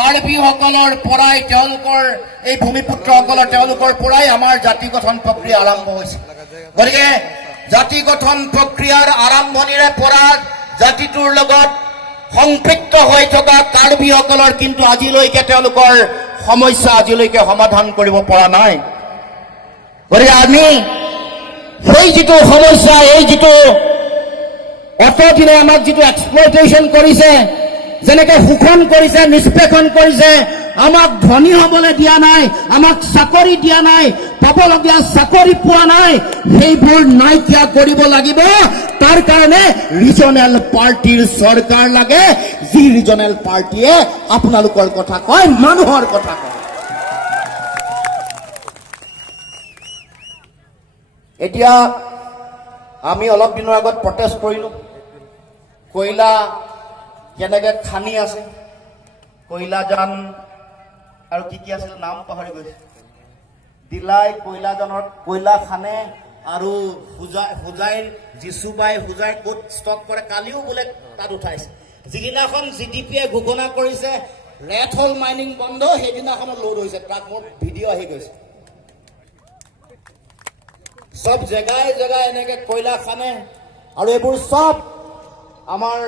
কাৰ্বিসকলৰ পৰাই তেওঁলোকৰ এই ভূমিপুত্ৰসকলৰ তেওঁলোকৰ পৰাই আমাৰ জাতি গঠন প্ৰক্ৰিয়া আৰম্ভ হৈছে। গতিকে জাতি গঠন প্ৰক্ৰিয়াৰ আৰম্ভণিৰে পৰা জাতিটোৰ লগত সংপৃক্ত হৈ থকা কাৰ্বিসকলৰ কিন্তু আজিলৈকে তেওঁলোকৰ সমস্যা আজিলৈকে সমাধান কৰিব পৰা নাই। গতিকে আমি সেই যিটো সমস্যা, এই যিটো অতদিনে আমাক যিটো এক্সপ্লইটেশ্যন কৰিছে, যেনেকে শোষণ কৰিছে, নিষ্পেষণ কৰিছে, আমাক ধনী হবলৈ দিয়া নাই, আমাক চাকৰি দিয়া নাই, পাবলগীয়া চাকৰি পোৱা নাই, সেইবোৰ নাইকিয়া কৰিব লাগিব। তাৰ কাৰণে ৰিজনেল পাৰ্টিৰ চৰকাৰ লাগে, যি ৰিজনেল পাৰ্টিয়ে আপোনালোকৰ কথা কয়, মানুহৰ কথা কয়। এতিয়া আমি অলপ দিনৰ আগত প্ৰটেষ্ট কৰিলো, কয়লা কেনেকে খানি আছে, কয়লাজান আৰু কি কি আছিল নাম পাহৰি গৈছে, দিলাই কয়লাজানত কয়লা খানে আৰু হোজাইৰ যিচুবাই হোজাই ক'ত ষ্টক কৰে, কালিও বোলে তাত উঠাইছে। যিদিনাখন জিডিপিয়ে ঘোষণা কৰিছে ৰেড হোল মাইনিং বন্ধ, সেইদিনাখনো লোড হৈছে ট্ৰাক, মোৰ ভিডিঅ' আহি গৈছে। সব জেগাই জেগাই এনেকে কয়লা খানে আৰু এইবোৰ সব আমাৰ